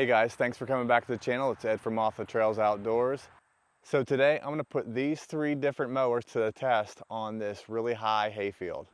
Hey guys, thanks for coming back to the channel. It's Ed from Off the Trails Outdoors. So today I'm going to put these 3 different mowers to the test on this really high hayfield.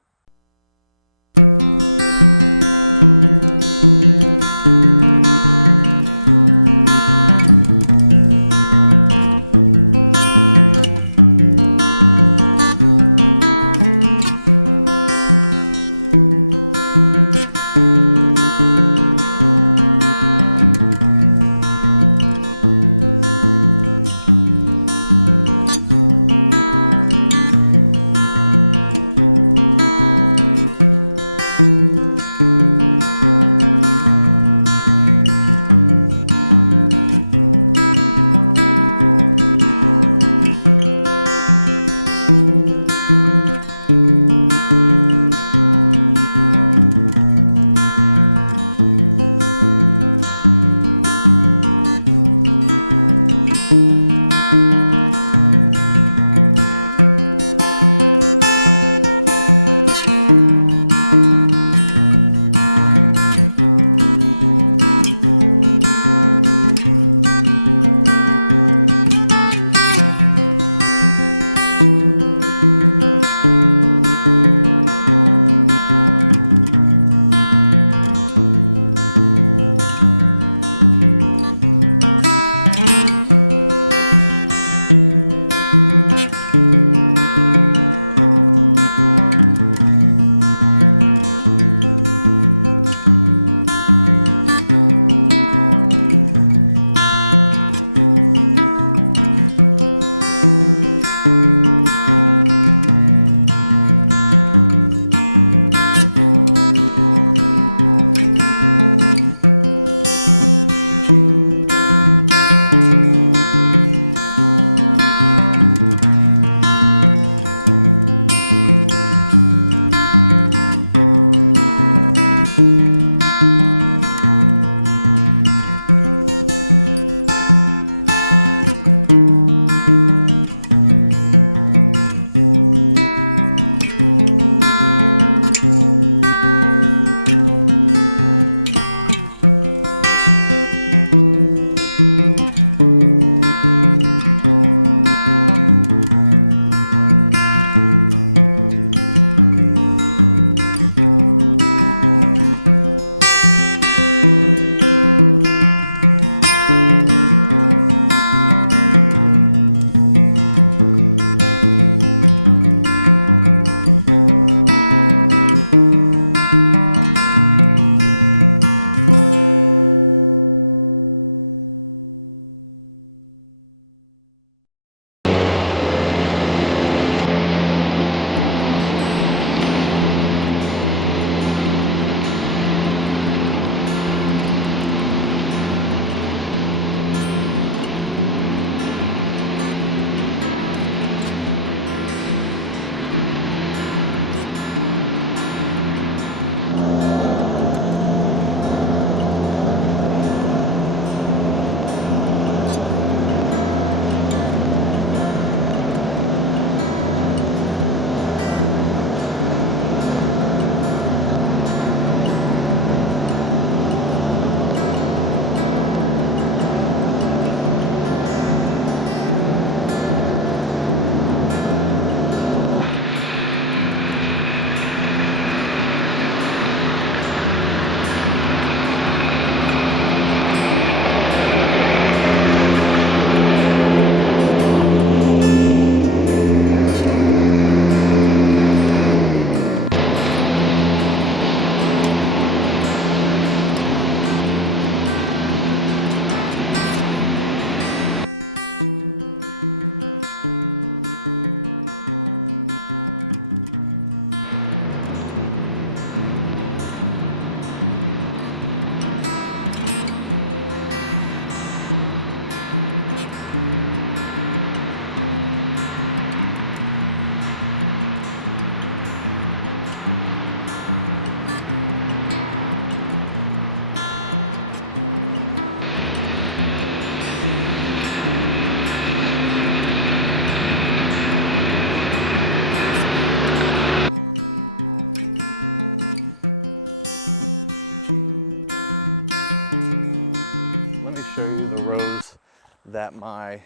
that my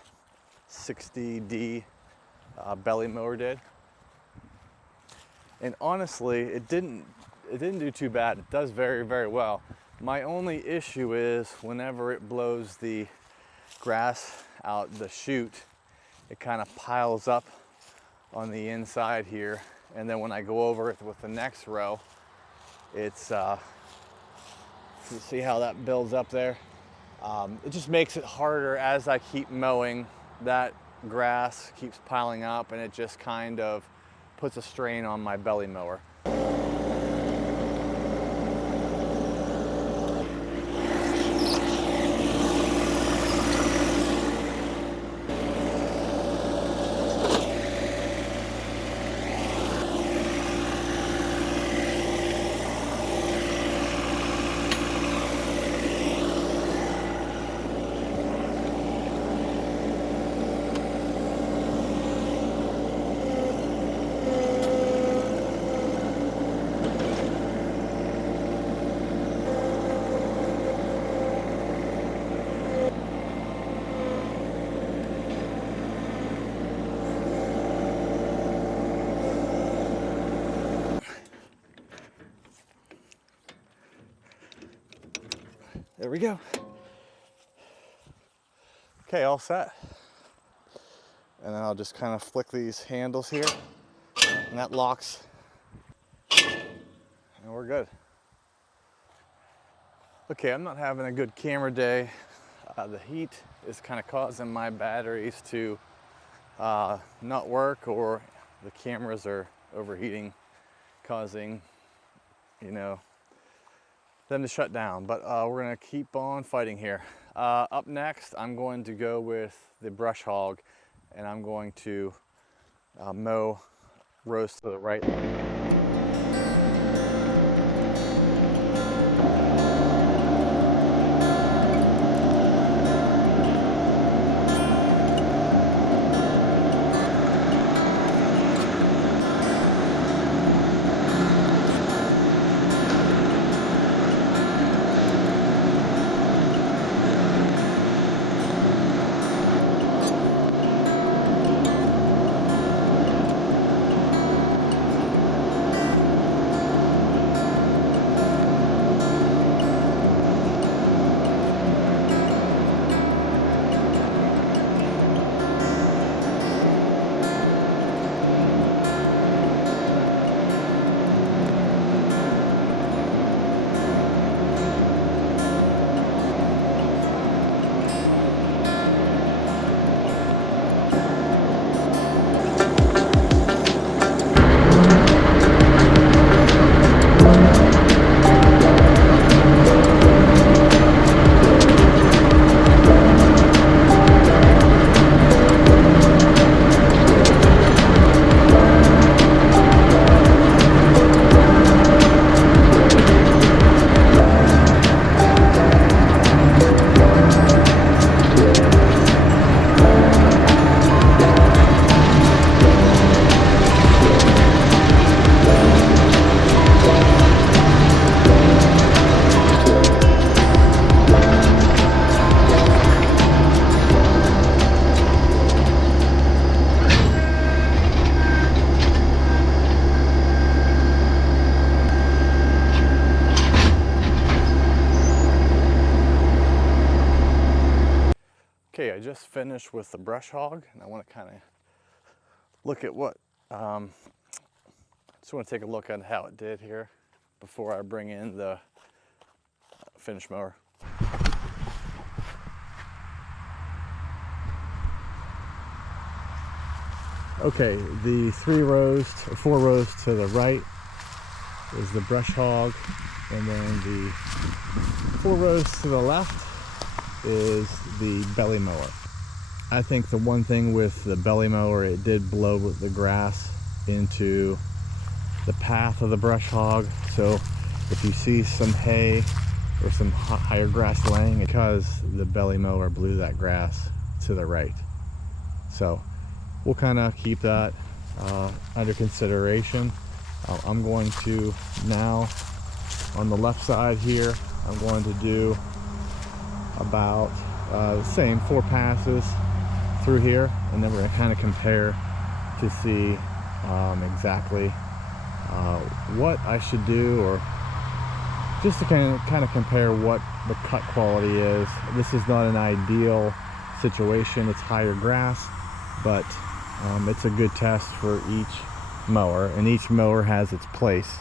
60D Belly Mower did. And honestly, it didn't do too bad. It does very, very well. My only issue is whenever it blows the grass out the chute, it kind of piles up on the inside here. And then when I go over it with the next row, it's, you see how that builds up there? It just makes it harder as I keep mowing. That grass keeps piling up and it just kind of puts a strain on my Belly Mower. There we go. Okay, all set. And then I'll just kind of flick these handles here, and that locks, and we're good. Okay, I'm not having a good camera day. The heat is kind of causing my batteries to not work, or the cameras are overheating, causing, you know, them to shut down. But we're gonna keep on fighting here. Up next, I'm going to go with the brush hog, and I'm going to mow rows to the right. Okay, I just finished with the brush hog, and I want to kind of look at what, just want to take a look at how it did here before I bring in the finish mower. Okay, the 4 rows to the right is the brush hog, and then the 4 rows to the left is the Belly Mower. I think the one thing with the Belly Mower, it did blow the grass into the path of the brush hog. So if you see some hay or some higher grass laying, because the Belly Mower blew that grass to the right. So we'll kind of keep that under consideration. I'm going to now, on the left side here, I'm going to do about same 4 passes through here, and then we're going to kind of compare to see exactly what I should do, or just to kind of compare what the cut quality is. This is not an ideal situation. It's higher grass, but it's a good test for each mower, and each mower has its place.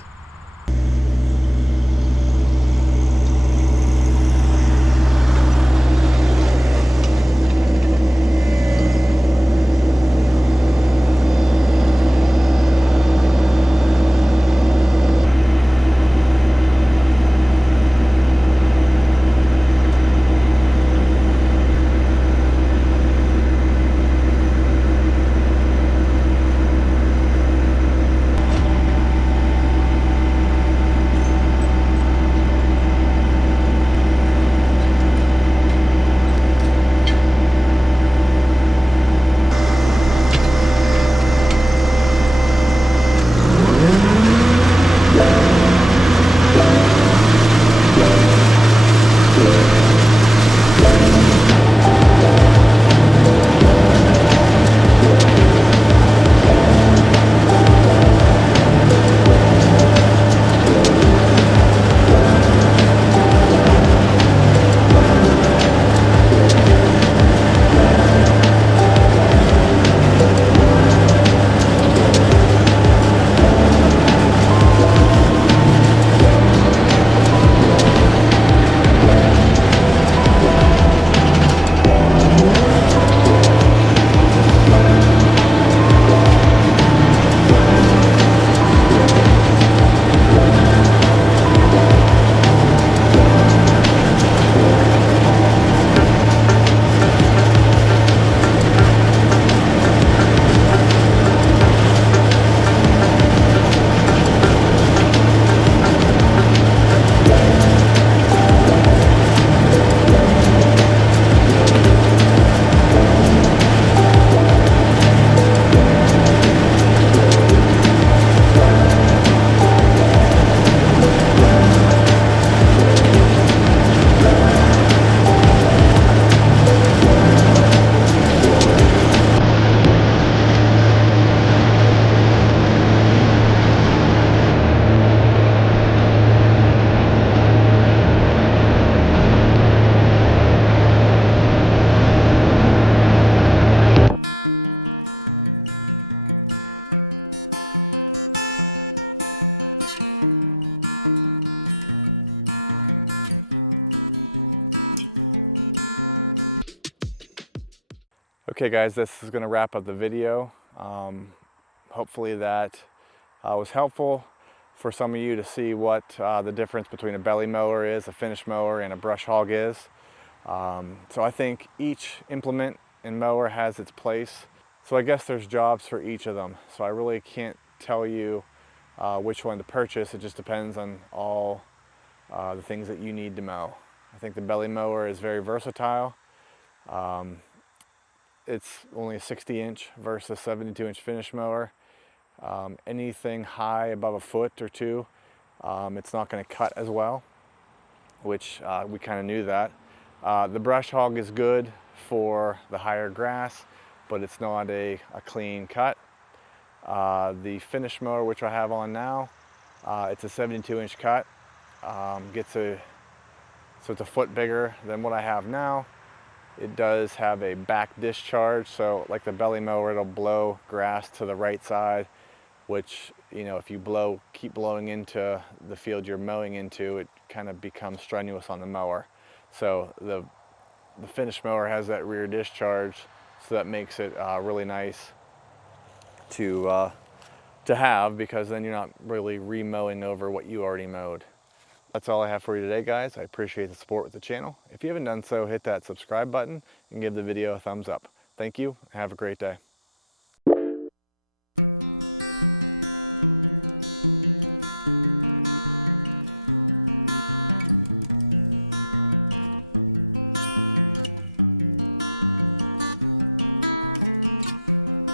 Okay guys, this is going to wrap up the video. Hopefully that was helpful for some of you to see what the difference between a belly mower is, a finish mower, and a brush hog is. So I think each implement and mower has its place. So I guess there's jobs for each of them. So I really can't tell you which one to purchase. It just depends on all the things that you need to mow. I think the belly mower is very versatile. It's only a 60-inch versus a 72-inch finish mower. Anything high above a foot or two, it's not going to cut as well, which we kind of knew that. The brush hog is good for the higher grass, but it's not a clean cut. The finish mower, which I have on now, it's a 72-inch cut. So it's a foot bigger than what I have now. It does have a back discharge, so like the belly mower, it'll blow grass to the right side, which, you know, if you keep blowing into the field you're mowing into, it kind of becomes strenuous on the mower. So the finish mower has that rear discharge, so that makes it really nice to have, because then you're not really re-mowing over what you already mowed. That's all I have for you today, guys. I appreciate the support with the channel. If you haven't done so, hit that subscribe button and give the video a thumbs up. Thank you. Have a great day.